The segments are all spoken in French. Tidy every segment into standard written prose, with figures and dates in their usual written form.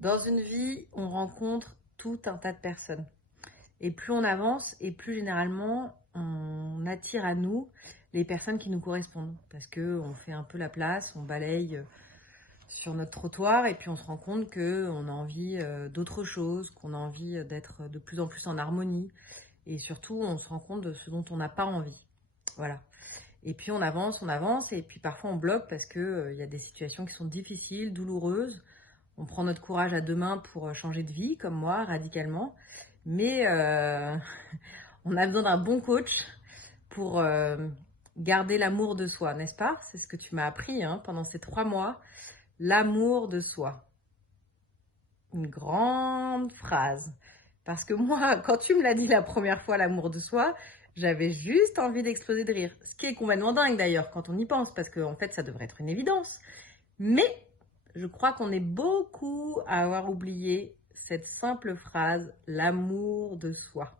Dans une vie, on rencontre tout un tas de personnes. Et plus on avance, et plus généralement, on attire à nous les personnes qui nous correspondent. Parce qu'on fait un peu la place, on balaye sur notre trottoir, et puis on se rend compte qu'on a envie d'autre chose, qu'on a envie d'être de plus en plus en harmonie. Et surtout, on se rend compte de ce dont on n'a pas envie. Voilà. Et puis on avance, et puis parfois on bloque parce qu'il y a des situations qui sont difficiles, douloureuses. On prend notre courage à deux mains pour changer de vie, comme moi, radicalement. Mais on a besoin d'un bon coach pour garder l'amour de soi, n'est-ce pas? C'est ce que tu m'as appris pendant ces 3 mois. L'amour de soi. Une grande phrase. Parce que moi, quand tu me l'as dit la première fois, l'amour de soi, j'avais juste envie d'exploser de rire. Ce qui est complètement dingue d'ailleurs quand on y pense, parce qu'en fait, ça devrait être une évidence. Mais je crois qu'on est beaucoup à avoir oublié cette simple phrase, l'amour de soi.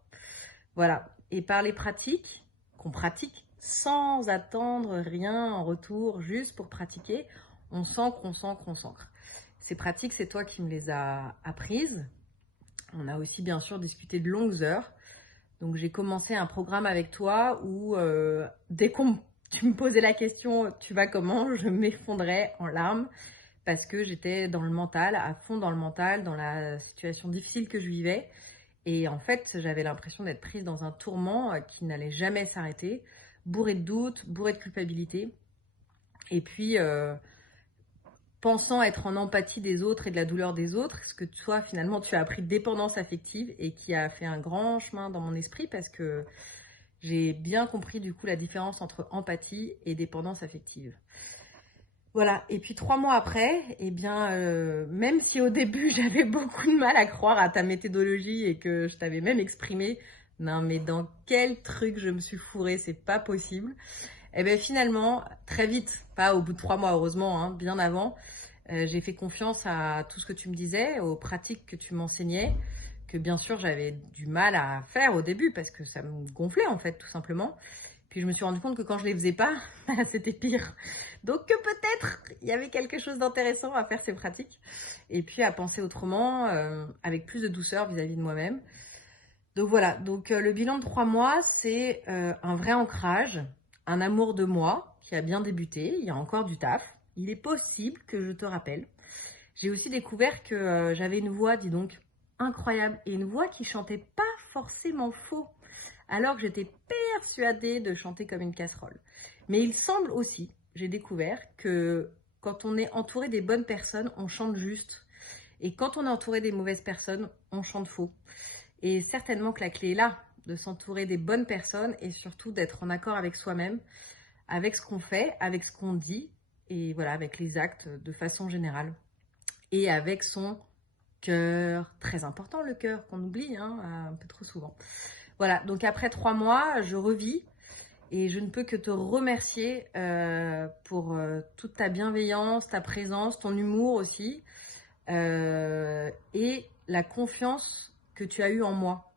Voilà. Et par les pratiques, qu'on pratique sans attendre rien en retour, juste pour pratiquer, on s'ancre. Ces pratiques, c'est toi qui me les as apprises. On a aussi bien sûr discuté de longues heures. Donc j'ai commencé un programme avec toi où dès que tu me posais la question « tu vas comment ?», je m'effondrais en larmes parce que j'étais dans le mental, à fond dans le mental, dans la situation difficile que je vivais. Et en fait, j'avais l'impression d'être prise dans un tourment qui n'allait jamais s'arrêter, bourré de doutes, bourré de culpabilité. Et puis, pensant être en empathie des autres et de la douleur des autres, ce que toi, finalement, tu as appris de dépendance affective et qui a fait un grand chemin dans mon esprit parce que j'ai bien compris du coup la différence entre empathie et dépendance affective. Voilà, et puis 3 mois après, eh bien, même si au début j'avais beaucoup de mal à croire à ta méthodologie et que je t'avais même exprimé, non mais dans quel truc je me suis fourrée, c'est pas possible. Eh bien finalement, très vite, pas au bout de 3 mois heureusement, bien avant, j'ai fait confiance à tout ce que tu me disais, aux pratiques que tu m'enseignais, que bien sûr j'avais du mal à faire au début parce que ça me gonflait en fait tout simplement. Puis je me suis rendu compte que quand je les faisais pas, c'était pire. Donc que peut-être il y avait quelque chose d'intéressant à faire ces pratiques. Et puis à penser autrement, avec plus de douceur vis-à-vis de moi-même. Donc voilà, donc le bilan de 3 mois, c'est un vrai ancrage, un amour de moi qui a bien débuté, il y a encore du taf. Il est possible que je te rappelle. J'ai aussi découvert que j'avais une voix, dis donc, incroyable. Et une voix qui chantait pas forcément faux alors que j'étais persuadée de chanter comme une casserole. Mais il semble aussi, j'ai découvert, que quand on est entouré des bonnes personnes, on chante juste. Et quand on est entouré des mauvaises personnes, on chante faux. Et certainement que la clé est là, de s'entourer des bonnes personnes et surtout d'être en accord avec soi-même, avec ce qu'on fait, avec ce qu'on dit, et voilà, avec les actes de façon générale. Et avec son cœur, très important le cœur, qu'on oublie un peu trop souvent. Voilà, donc après 3 mois, je revis et je ne peux que te remercier pour toute ta bienveillance, ta présence, ton humour aussi et la confiance que tu as eue en moi.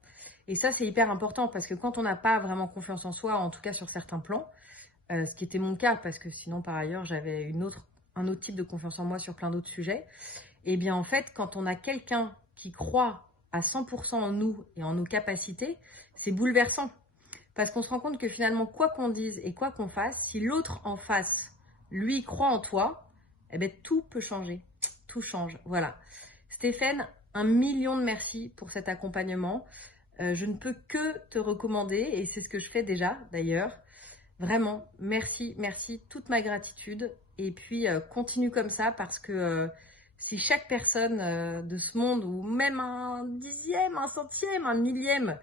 Et ça, c'est hyper important parce que quand on n'a pas vraiment confiance en soi, en tout cas sur certains plans, ce qui était mon cas parce que sinon par ailleurs j'avais un autre type de confiance en moi sur plein d'autres sujets, et bien en fait quand on a quelqu'un qui croit à 100% en nous et en nos capacités, c'est bouleversant. Parce qu'on se rend compte que finalement, quoi qu'on dise et quoi qu'on fasse, si l'autre en face, lui, croit en toi, eh bien, tout peut changer. Tout change. Voilà. Stéphane, 1 million de merci pour cet accompagnement. Je ne peux que te recommander, et c'est ce que je fais déjà d'ailleurs. Vraiment, merci, merci, toute ma gratitude. Et puis, continue comme ça parce que si chaque personne de ce monde, ou même un dixième, un centième, un millième,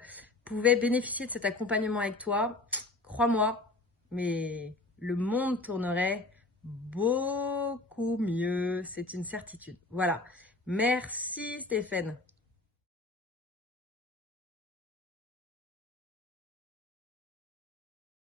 pouvait bénéficier de cet accompagnement avec toi, crois-moi, mais le monde tournerait beaucoup mieux. C'est une certitude. Voilà. Merci Stéphane.